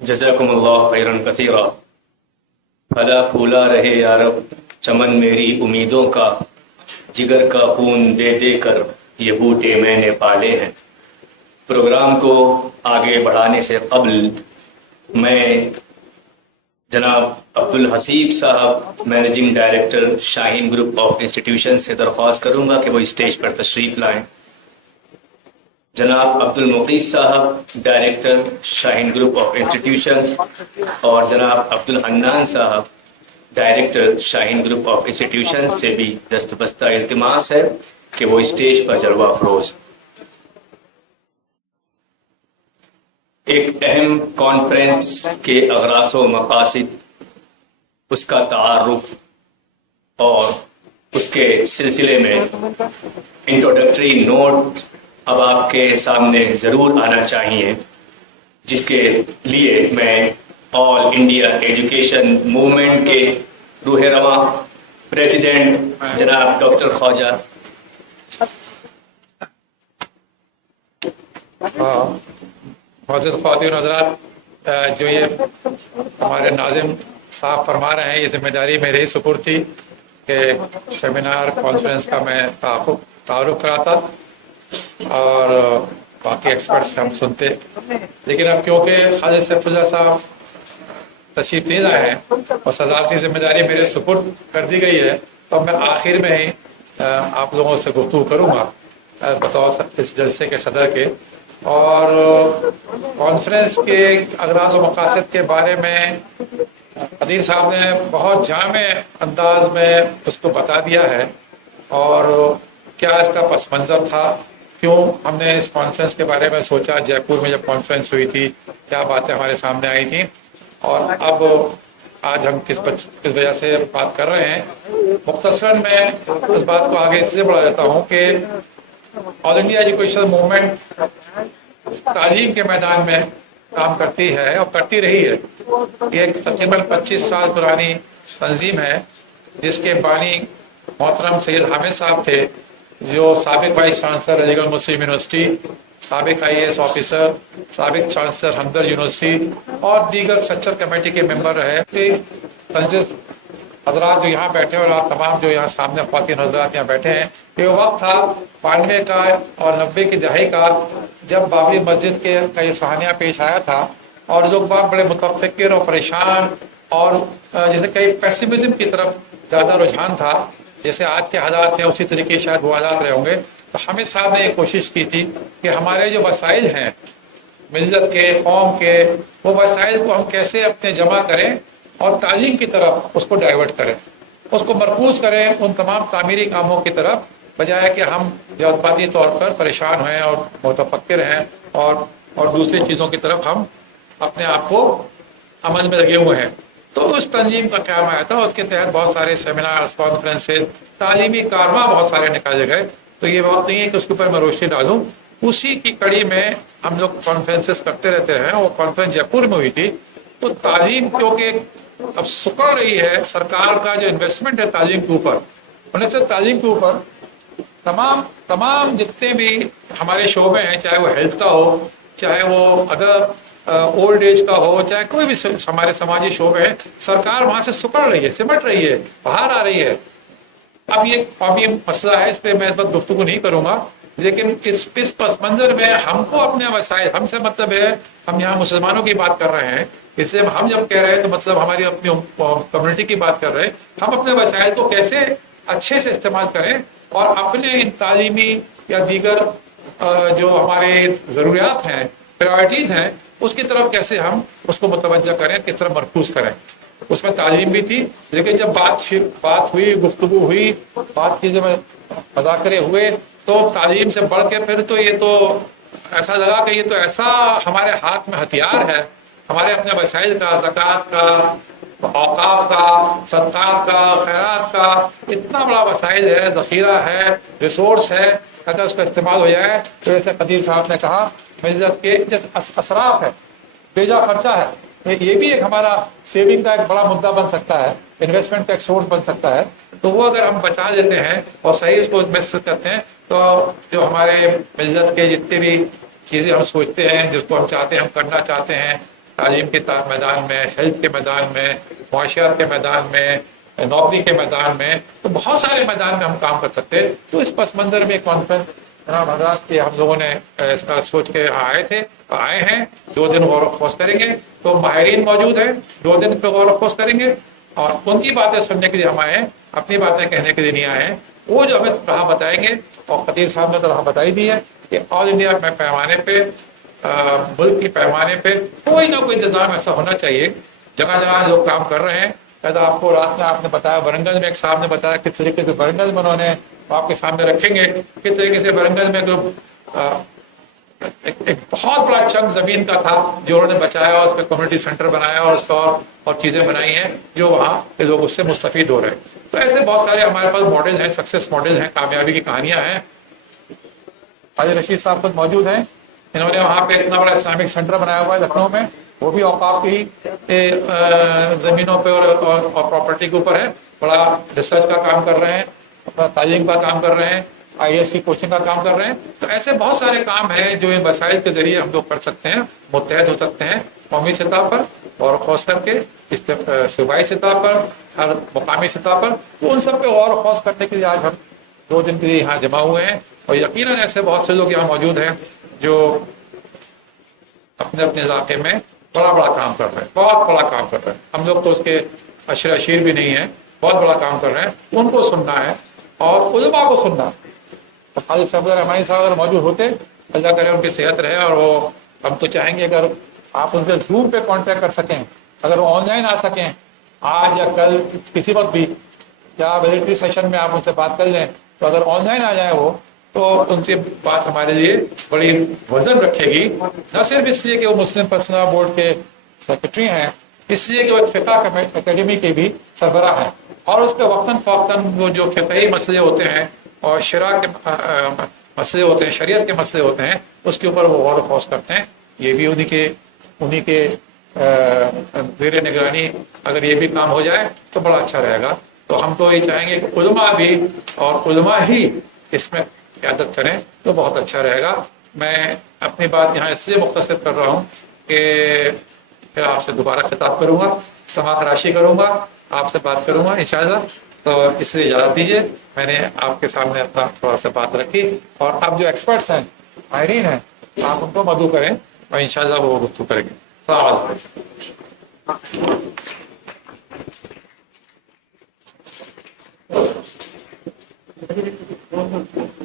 जज़ाकुम अल्लाह खैरन कसीरा। फला फूला रहे यारब चमन मेरी उम्मीदों का, जिगर का खून दे दे कर ये बूटे मैंने पाले हैं। प्रोग्राम को आगे बढ़ाने से कबल मैं जनाब अब्दुल हसीब साहब, managing director Shaheen group of institution से दरख्वास्त करूंगा कि वो स्टेज पर तशरीफ़ लाएं। जनाब अब्दुल मुकीस साहब, director Shaheen group of institutions, और जनाब अब्दुल हन्नान साहब, director Shaheen group of institutions से भी दस्तबस्ता इल्तिमास है कि वो स्टेज पर जलवा अफरोज। एक अहम कॉन्फ्रेंस के अगरास व मकासिद, उसका तारुफ और उसके सिलसिले में इंट्रोडक्टरी नोट अब आपके सामने ज़रूर आना चाहिए, जिसके लिए मैं ऑल इंडिया एजुकेशन मूवमेंट के रूह रवां प्रेसिडेंट जनाब डॉक्टर ख्वाजा मौजूद ख़वातीन हज़रात, जो ये हमारे नाज़िम साहब फरमा रहे हैं, ये जिम्मेदारी मेरे ही सुपुर्द थी कि सेमिनार कॉन्फ्रेंस का मैं तारुफ कराता और बाकी एक्सपर्ट्स हम सुनते। लेकिन अब क्योंकि ख़ालिद सैफुल्लाह साहब तशरीफ़ नहीं लाए हैं और सदारती जिम्मेदारी मेरे सुपुर्द कर दी गई है, तो मैं आखिर में ही आप लोगों से गुफ्तगू करूँगा बतौर इस जलसे के सदर के, और कॉन्फ्रेंस के अगराज़ व मकासद के बारे में अदील साहब ने बहुत जामे अंदाज में उसको बता दिया है, और क्या इसका पस मंज़र था, क्यों हमने इस कॉन्फ्रेंस के बारे में सोचा, जयपुर में जब कॉन्फ्रेंस हुई थी क्या बातें हमारे सामने आई थी, और अब आज हम किस वजह से बात कर रहे हैं। मुख्तसरन मैं इस बात को आगे इसलिए बढ़ा देता हूँ कि ऑल इंडिया एजुकेशन मूवमेंट तालीम के मैदान में काम करती है और करती रही है। ये एक तकरीबन 25 साल पुरानी तंजीम है, जिसके बानी मोहतरम सैयद हामिद साहब थे, जो साबिक वाइस चांसलर अलीगढ़ मुस्लिम यूनिवर्सिटी, साबिक IAS ऑफिसर, साबिक चांसलर हमदर्द यूनिवर्सिटी और दीगर स्ट्रक्चर कमेटी के मेंबर रहे। तंजीम हजरात जो यहाँ बैठे हैं और आप तमाम जो यहाँ सामने ख़वातीन हजरात यहाँ बैठे हैं, ये वक्त था 92 का और 90 की दहाई का, जब बाबरी मस्जिद का ये सहानिया पेश आया था और लोग बाग बड़े मुतफ़िक्र और परेशान और जैसे कई पेसिमिज़म की तरफ ज़्यादा रुझान था। जैसे आज के हालात हैं उसी तरीके शायद वो हालात रहे होंगे। तो हामिद साहब ने ये कोशिश की थी कि हमारे जो वसाइल हैं मिल्लत के, कौम के, वो वसाइल को हम कैसे अपने जमा करें और तालीम की तरफ उसको डाइवर्ट करें, उसको मरकूज़ करें उन तमाम तामीरी कामों की तरफ, बजाय कि हम जज्बाती तौर पर परेशान हैं और मुतफक्किर हैं और दूसरी चीज़ों की तरफ हम अपने आप को अमल में लगे हुए हैं। तो उस तंजीम का क़याम आया था, उसके तहत बहुत सारे सेमिनार्स, कॉन्फ्रेंसेज, तालीमी कारवां बहुत सारे निकाले गए। तो ये वक्त नहीं है कि उसके ऊपर मैं रोशनी डालूँ। उसी की कड़ी में हम लोग कॉन्फ्रेंसेस करते रहते हैं। वो कॉन्फ्रेंस जयपुर में हुई थी। तो तालीम क्योंकि अब सुकड़ रही है, सरकार का जो इन्वेस्टमेंट है तालीम के ऊपर, उन्हें से तालीम के ऊपर तमाम जितने भी हमारे शोबे हैं, चाहे वो हेल्थ का हो, चाहे वो अदर ओल्ड एज का हो, चाहे कोई भी हमारे समाजी शोबे हैं, सरकार वहाँ से सुकड़ रही है, सिमट रही है, बाहर आ रही है। अब ये कौमी मसला है, इस पर मैं इस वक्त गुफ्तगू नहीं करूँगा, लेकिन इस पस मंजर में हमको अपने वसाइल, हमसे मतलब है हम यहाँ मुसलमानों की बात कर रहे हैं, इससे हम जब कह रहे हैं तो मतलब हमारी अपनी कम्युनिटी की बात कर रहे हैं। हम अपने वसाइल को कैसे अच्छे से इस्तेमाल करें और अपने इन तालीमी या दीगर जो हमारे ज़रूरियात हैं, प्रायोरिटीज़ हैं, उसकी तरफ कैसे हम उसको मुतवज्जा करें, किस तरह मरकूज़ करें। उसमें तालीम भी थी, लेकिन जब बात हुई, गुफ्तगू हुई, बात की, जब मुज़ाकरे हुए, तो तालीम से बढ़ के फिर तो ये तो ऐसा लगा कि ये तो ऐसा हमारे हाथ में हथियार है, हमारे अपने वसाइल का, ज़कात का, औक़ाफ़ का, सदक़ात का, खैरात का इतना बड़ा वसाइल है, ज़ख़ीरा है, रिसोर्स है, अगर उसका इस्तेमाल हो जाए तो जैसे कदीर साहब ने कहा, मिल्लत के असराफ है, बेजा खर्चा है, ये भी एक हमारा सेविंग का एक बड़ा मुद्दा बन सकता है, इन्वेस्टमेंट का एक सोर्स बन सकता है। तो वो अगर हम बचा लेते हैं और सही उसको इन्वेस्ट करते हैं, तो जो हमारे मिल्लत के जितने भी चीज़ें हम सोचते हैं, जिसको हम चाहते हैं, हम करना चाहते हैं, تعلیم کے میدان میں، ہیلتھ کے میدان میں، معاشیات کے میدان میں، نوکری کے میدان میں، تو بہت سارے میدان میں ہم کام کر سکتے ہیں. تو اس پس منظر میں کانفرنس جناب حضرات کہ ہم لوگوں نے اس کا سوچ کے آئے ہیں. 2 دن غور و خوض کریں گے. تو ماہرین موجود ہیں، 2 دن پہ غور و خوض کریں گے اور ان کی باتیں سننے کے لیے ہم آئے ہیں، اپنی باتیں کہنے کے لیے نہیں آئے ہیں. وہ جو ہمیں راہ بتائیں گے، اور قدیر صاحب نے تو راہ بتائی دی ہے کہ آل انڈیا میں پیمانے پہ، ملک کے پیمانے پہ کوئی نہ کوئی انتظام ایسا ہونا چاہیے. جگہ جگہ لوگ کام کر رہے ہیں. آپ کو رات میں آپ نے بتایا ورنگل میں ایک صاحب نے بتایا کس طریقے سے ورنگل میں انہوں نے آپ کے سامنے رکھیں گے کس طریقے سے ورنگل میں ایک بہت بڑا چنک زمین کا تھا جو انہوں نے بچایا، اس پہ کمیونٹی سینٹر بنایا اور اس پہ اور چیزیں بنائی ہیں جو وہاں کے لوگ اس سے مستفید ہو رہے ہیں. تو ایسے بہت سارے ہمارے پاس ماڈل ہیں، سکسیس ماڈل ہیں، کامیابی کی کہانیاں ہیں. حاجی رشید صاحب خود موجود ہیں. انہوں نے وہاں پہ اتنا بڑا اسلامک سینٹر بنایا ہوا ہے لکھنؤ میں، وہ بھی اوقاف کی زمینوں پہ اور پراپرٹی کے اوپر ہے. بڑا ریسرچ کا کام کر رہے ہیں، اپنا تعلیم کا کام کر رہے ہیں، IAS کی کوچنگ کا کام کر رہے ہیں. تو ایسے بہت سارے کام ہیں جو ان وسائل کے ذریعے ہم لوگ کر سکتے ہیں، متحد ہو سکتے ہیں قومی سطح پر غور و خوض کر کے، صوبائی سطح پر، ہر مقامی سطح پر. تو ان سب پہ غور و خوض کرنے کے لیے آج ہم 2 دن کے لیے یہاں جمع ہوئے ہیں. اور یقیناً ایسے بہت سے لوگ یہاں موجود ہیں جو اپنے اپنے علاقے میں بڑا بڑا کام کر رہے ہیں، بہت بڑا کام کر رہے ہیں. ہم لوگ تو اس کے اشیر بھی نہیں ہیں، بہت بڑا کام کر رہے ہیں. ان کو سننا ہے اور علماء کو سننا. خالد صاحب رحمانی صاحب اگر موجود ہوتے، اللہ کرے ان کی صحت رہے، اور وہ ہم تو چاہیں گے اگر آپ ان سے زوم پہ کانٹیکٹ کر سکیں، اگر وہ آن لائن آ سکیں آج یا کل کسی وقت بھی، یا ویلیڈیٹی سیشن میں آپ ان سے بات کر لیں. تو اگر آن لائن آ جائیں وہ، تو ان سے بات ہمارے لیے بڑی وزن رکھے گی. نہ صرف اس لیے کہ وہ مسلم پرسنل بورڈ کے سیکرٹری ہیں، اس لیے کہ وہ ایک فقہ اکیڈمی کے بھی سربراہ ہیں، اور اس پہ وقتاً فوقتاً وہ جو فقہی مسئلے ہوتے ہیں اور شرع کے مسئلے ہوتے ہیں، شریعت کے مسئلے ہوتے ہیں، اس کے اوپر وہ غور و خوض کرتے ہیں. یہ بھی انہی کے زیر نگرانی اگر یہ بھی کام ہو جائے تو بڑا اچھا رہے گا. تو ہم تو یہ چاہیں گے کہ علماء بھی اور علماء ہی اس میں قیادت کریں تو بہت اچھا رہے گا. میں اپنی بات یہاں اس لیے مختصر کر رہا ہوں کہ پھر آپ سے دوبارہ خطاب کروں گا، سماعت راشی کروں گا، آپ سے بات کروں گا انشاءاللہ. تو اس لیے اجازت دیجیے، میں نے آپ کے سامنے اپنا تھوڑا سا بات رکھی. اور آپ جو ایکسپرٹس ہیں، ماہرین ہیں، آپ ان کو مدعو کریں اور انشاءاللہ وہ گفتگو کریں گے. السلام علیکم.